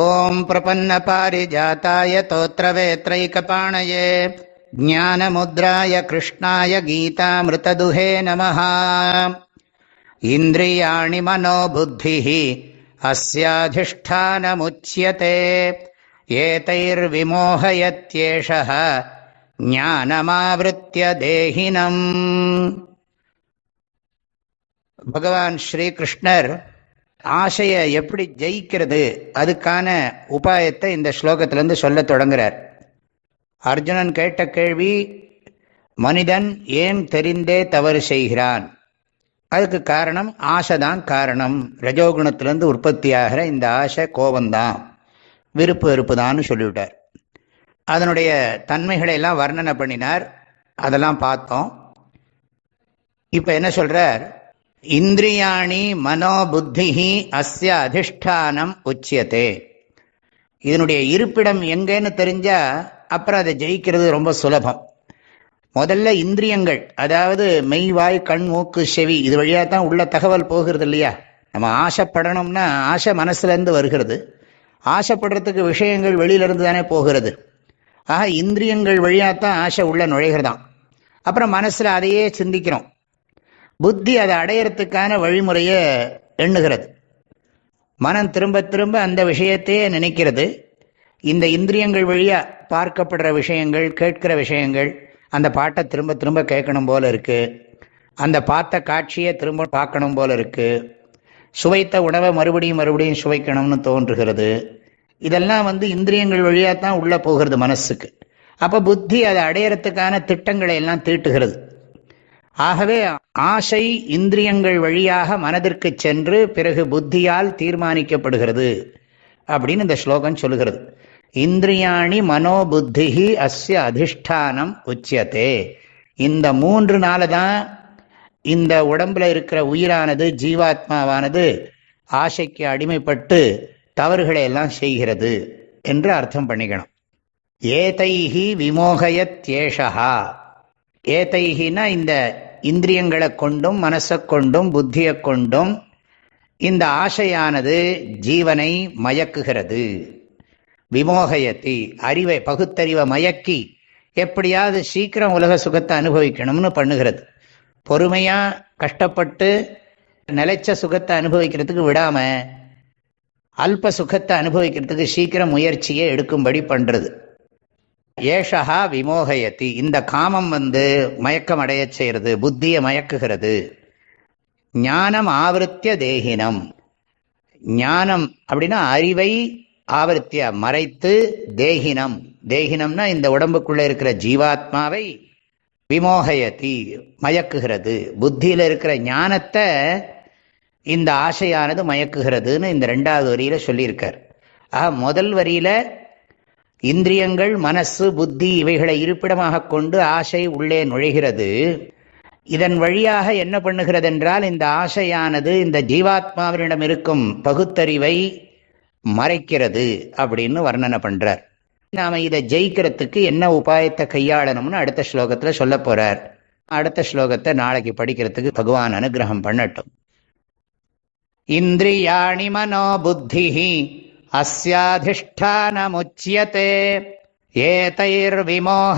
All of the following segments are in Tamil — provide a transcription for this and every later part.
ஓம் பிரபன்ன பாரிஜாதாய தோத்ரவேத்ரைகபாணயே ஞானமுத்ராய கிருஷ்ணாய கீதாமிருததுஹே நமஹ. இந்திரியாணி மனோபுத்திஹ அஸ்யாதிஷ்டானமுச்யதே ஏதைர்விமோஹயத்யேஷः ஞானமாவ்ருத்ய தேஹினம். பகவான் ஸ்ரீகிருஷ்ணர் ஆசையை எப்படி ஜெயிக்கிறது அதுக்கான உபாயத்தை இந்த ஸ்லோகத்திலிருந்து சொல்ல தொடங்குறார். அர்ஜுனன் கேட்ட கேள்வி, மனிதன் ஏன் தெரிந்தே தவறு செய்கிறான்? அதுக்கு காரணம் ஆசைதான் காரணம். ரஜோகுணத்திலிருந்து உற்பத்தியாகிற இந்த ஆசை கோபந்தான், விருப்பு வெறுப்புதான்னு சொல்லிவிட்டார். அதனுடைய தன்மைகளை எல்லாம் வர்ணனை பண்ணினார், அதெல்லாம் பார்த்தோம். இப்போ என்ன சொல்றார்? இந்திரியாணி மனோபுத்திஹி அஸ்ய அதிஷ்டானம் உச்சியதே. இதனுடைய இருப்பிடம் எங்கேன்னு தெரிஞ்சா அப்புறம் அதை ஜெயிக்கிறது ரொம்ப சுலபம். முதல்ல இந்திரியங்கள், அதாவது மெய் வாய் கண் மூக்கு செவி, இது வழியாக தான் உள்ள தகவல் போகிறது இல்லையா? நம்ம ஆசைப்படணும்னா ஆசை மனசுலேருந்து வருகிறது, ஆசைப்படுறதுக்கு விஷயங்கள் வெளியிலேருந்து தானே போகிறது. ஆக இந்திரியங்கள் வழியாக தான் ஆசை உள்ள நுழைகிறதாம். அப்புறம் மனசில் அதையே சிந்திக்கிறோம். புத்தி அதை அடையிறதுக்கான வழிமுறையை எண்ணுகிறது. மனம் திரும்ப திரும்ப அந்த விஷயத்தையே நினைக்கிறது. இந்த இந்திரியங்கள் வழியாக பார்க்கப்படுற விஷயங்கள், கேட்கிற விஷயங்கள், அந்த பாட்டை திரும்ப திரும்ப கேட்கணும் போல இருக்குது, அந்த பார்த்த காட்சியை திரும்ப பார்க்கணும் போல இருக்குது, சுவைத்த உணவை மறுபடியும் மறுபடியும் சுவைக்கணும்னு தோன்றுகிறது. இதெல்லாம் இந்திரியங்கள் வழியாக தான் உள்ளே போகிறது மனசுக்கு. அப்போ புத்தி அதை அடையிறதுக்கான திட்டங்களை எல்லாம் தீட்டுகிறது. ஆகவே ஆசை இந்திரியங்கள் வழியாக மனதிற்கு சென்று பிறகு புத்தியால் தீர்மானிக்கப்படுகிறது அப்படின்னு இந்த ஸ்லோகம் சொல்லுகிறது. இந்திரியாணி மனோபுத்திஹி அஸ்ய அதிஷ்டானம் உச்சியதே. இந்த 3 நாள் தான் இந்த உடம்புல இருக்கிற உயிரானது, ஜீவாத்மாவானது ஆசைக்கு அடிமைப்பட்டு தவறுகளை எல்லாம் செய்கிறது என்று அர்த்தம் பண்ணிக்கணும். ஏதைஹி விமோகயத்யேஷஹா. ஏதைஹினா இந்த இந்திரியங்களை கொண்டும் மனசை கொண்டும் புத்தியை கொண்டும் இந்த ஆசையானது ஜீவனை மயக்குகிறது. விமோகயத்தி, அறிவை பகுத்தறிவை மயக்கி எப்படியாவது சீக்கிரம் உலக சுகத்தை அனுபவிக்கணும்னு பண்ணுகிறது. பொறுமையாக கஷ்டப்பட்டு நிலைச்ச சுகத்தை அனுபவிக்கிறதுக்கு விடாம அல்ப சுகத்தை அனுபவிக்கிறதுக்கு சீக்கிரம் முயற்சியை எடுக்கும்படி பண்ணுறது. ஏஷா விமோகயத்தி, இந்த காமம் மயக்கம் அடைய செய்கிறது, புத்தியை மயக்குகிறது. ஞானம் ஆவருத்திய தேகினம். ஞானம் அப்படின்னா அறிவை ஆவருத்திய மறைத்து, தேகினம், தேகினம்னா இந்த உடம்புக்குள்ள இருக்கிற ஜீவாத்மாவை விமோகயத்தி மயக்குகிறது. புத்தியில் இருக்கிற ஞானத்தை இந்த ஆசையானது மயக்குகிறதுன்னு இந்த 2வது வரியில சொல்லியிருக்கார். முதல் வரியில இந்திரியங்கள் மனசு புத்தி இவைகளை இருப்பிடமாக கொண்டு ஆசை உள்ளே நுழைகிறது. இதன் வழியாக என்ன பண்ணுகிறது என்றால் இந்த ஆசையானது இந்த ஜீவாத்மாவினிடம் இருக்கும் பகுத்தறிவை மறைக்கிறது அப்படின்னு வர்ணனை பண்றார். நாம இதை ஜெயிக்கிறதுக்கு என்ன உபாயத்தை கையாளணும்னு அடுத்த ஸ்லோகத்துல சொல்ல போறார். அடுத்த ஸ்லோகத்தை நாளைக்கு படிக்கிறதுக்கு பகவான் அனுகிரகம் பண்ணட்டும். இந்திரியாணி மனோ புத்திஹி அஸ்யாதிஷ்டானமுச்யதே ஏதைர்விமோஹயத்யேஷः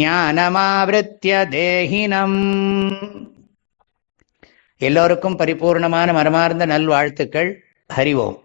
ஞானமாவ்ருத்ய தேஹினம். எல்லோருக்கும் பரிபூர்ணமான மனமார்ந்த நல்வாழ்த்துக்கள். ஹரி ஓம்.